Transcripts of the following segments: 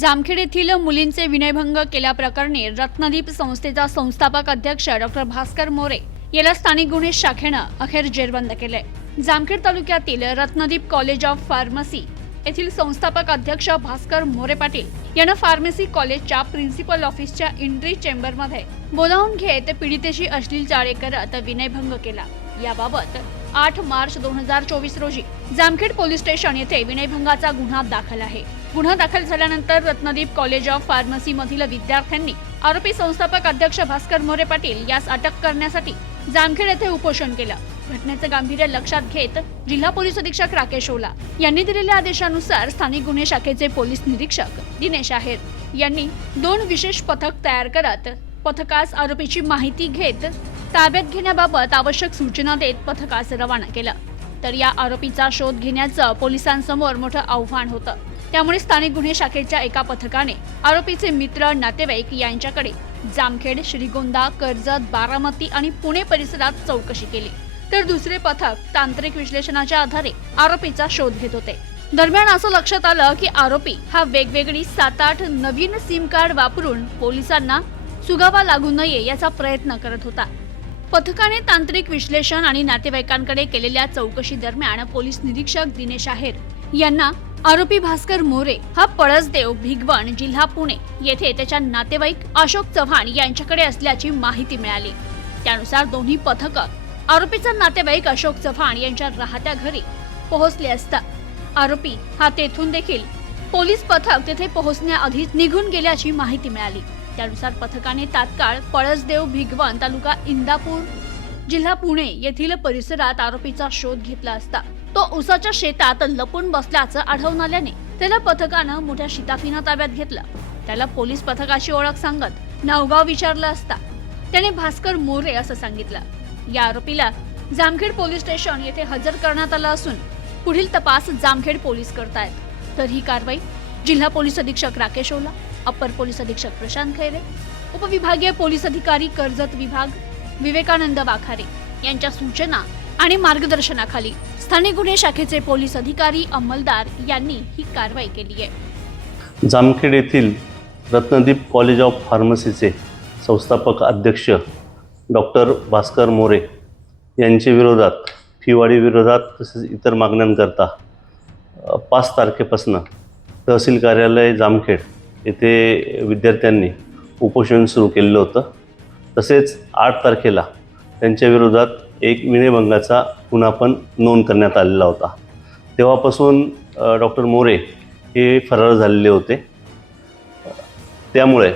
जामखेड येथील मुलींचे विनयभंग केल्याप्रकरणी रत्नदीप संस्थेचा संस्थापक अध्यक्ष डॉक्टर भास्कर मोरे याला स्थानिक गुन्हे शाखेनं अखेर जेरबंद केलंय जामखेड तालुक्यातील रत्नदीप कॉलेज ऑफ फार्मसी येथील संस्थापक अध्यक्ष भास्कर मोरे पाटील यानं फार्मसी कॉलेजच्या प्रिन्सिपल ऑफिसच्या एंट्री चेंबरमध्ये बोलावून घेत पीडितेशी अश्लील चाळे करत विनयभंग केला. याबाबत आठ मार्च दोन हजार चोवीस रोजी जामखेड पोलीस स्टेशन येथे विनयभंगाचा गुन्हा दाखल आहे. गुन्हा दाखल झाल्यानंतर रत्नदीप कॉलेज ऑफ फार्मसी मधील विद्यार्थ्यांनी आरोपी संस्थापक अध्यक्ष भास्कर मोरे पाटील यास अटक करण्यासाठी जामखेड येथे उपोषण केलं. घटनेचं गांभीर्य लक्षात घेत जिल्हा पोलीस अधीक्षक राकेश ओला यांनी दिलेल्या आदेशानुसार स्थानिक गुन्हे शाखेचे पोलीस निरीक्षक दिनेश आहेर यांनी दोन विशेष पथक तयार करत पथकास आरोपीची माहिती घेत ताब्यात घेण्याबाबत आवश्यक सूचना देत पथकास रवाना केलं. तर या आरोपीचा शोध घेण्याचं पोलिसांसमोर मोठं आव्हान होतं. त्यामुळे स्थानिक गुन्हे शाखेच्या एका पथकाने आरोपीचे मित्र नातेवाईक यांच्याकडे जामखेड श्रीगोंदा कर्जत बारामती आणि पुणे परिसरात चौकशी केली. तर दुसरे पथक तांत्रिक विश्लेषणाच्या आधारे आरोपीचा शोध घेत होते. दरम्यान असं लक्षात आलं की आरोपी हा वेगवेगळी सात आठ नवीन सिम कार्ड वापरून पोलिसांना सुगावा लागू नये याचा प्रयत्न करत होता. पथकाने तांत्रिक विश्लेषण आणि नातेवाईकांकडे केलेल्या चौकशी दरम्यान पोलीस निरीक्षक दिनेश आहेर यांना आरोपी भास्कर मोरे हा पळसदेव भिगवण जिल्हा पुणे येथे त्याच्या नातेवाईक अशोक चव्हाण यांच्याकडे असल्याची माहिती मिळाली. त्यानुसार दोन्ही पथक आरोपीचा नातेवाईक अशोक चव्हाण यांच्या राहत्या घरी पोहोचले असता. आरोपी हा तेथून देखील पोलीस पथक तेथे पोहोचण्याआधीच निघून गेल्याची माहिती मिळाली. त्यानुसार पथकाने तात्काळ पळसदेव भिगवण तालुका इंदापूर जिल्हा पुणे येथील परिसरात आरोपीचा शोध घेतला असता. तो उसाच्या शेतात लपून बसल्याचं आढळून आल्याने त्याला पथकानं मोठ्या शिताफीनं ताब्यात घेतलं. त्याला पोलीस पथकाची ओळख सांगत नावगाव विचारलं असता. त्याने भास्कर मोरे असं सांगितलं. या आरोपीला जामखेड पोलीस स्टेशन येथे हजर करण्यात आलं असून पुढील तपास जामखेड पोलीस करतायत. तर ही कारवाई जिल्हा पोलीस अधीक्षक राकेश ओला अप्पर पोलीस अधीक्षक प्रशांत खैरे उपविभागीय पोलीस अधिकारी कर्जत विभाग विवेकानंद वाखारे यांच्या सूचना आणि मार्गदर्शनाखाली स्थानिक गुन्हे शाखेचे पोलीस अधिकारी अंमलदार यांनी ही कारवाई केली आहे. जामखेड येथील रत्नदीप कॉलेज ऑफ फार्मसीचे संस्थापक अध्यक्ष डॉक्टर भास्कर मोरे यांच्या विरोधात फिवाडी विरोधात तसेच इतर मागण्यांकरता पाच तारखेपासून तहसील कार्यालय जामखेड येथे विद्यार्थ्यांनी उपोषण सुरू केलेलं होतं. तसेच आठ तारखेला त्यांच्या विरोधात एक विनयभंगाचा गुन्हा पण नोंद करण्यात आलेला होता. तेव्हापासून डॉक्टर मोरे हे फरार झालेले होते. त्यामुळे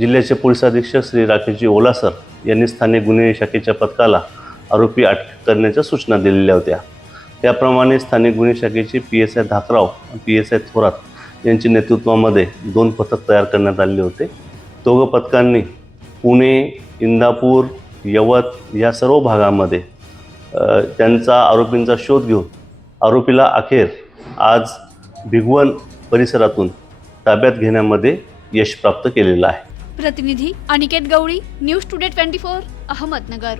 जिल्ह्याचे पोलीस अधीक्षक श्री राकेशजी ओलासर यांनी स्थानिक गुन्हे शाखेच्या पथकाला आरोपी अटक करण्याच्या सूचना दिलेल्या होत्या. त्याप्रमाणे स्थानिक गुन्हे शाखेचे P S I Dhakrao P S I Thorat यांच्या नेतृत्वामध्ये दोन पथक तयार करण्यात आलेले होते. दोघं पथकांनी पुणे इंदापूर यवत या सर्व भागामध्ये त्यांचा आरोपींचा शोध घेऊन आरोपीला अखेर आज भिगवण परिसरातून ताब्यात घेण्यामध्ये यश प्राप्त केलेलं आहे. प्रतिनिधी Aniket Gawali news today twenty four Ahmednagar.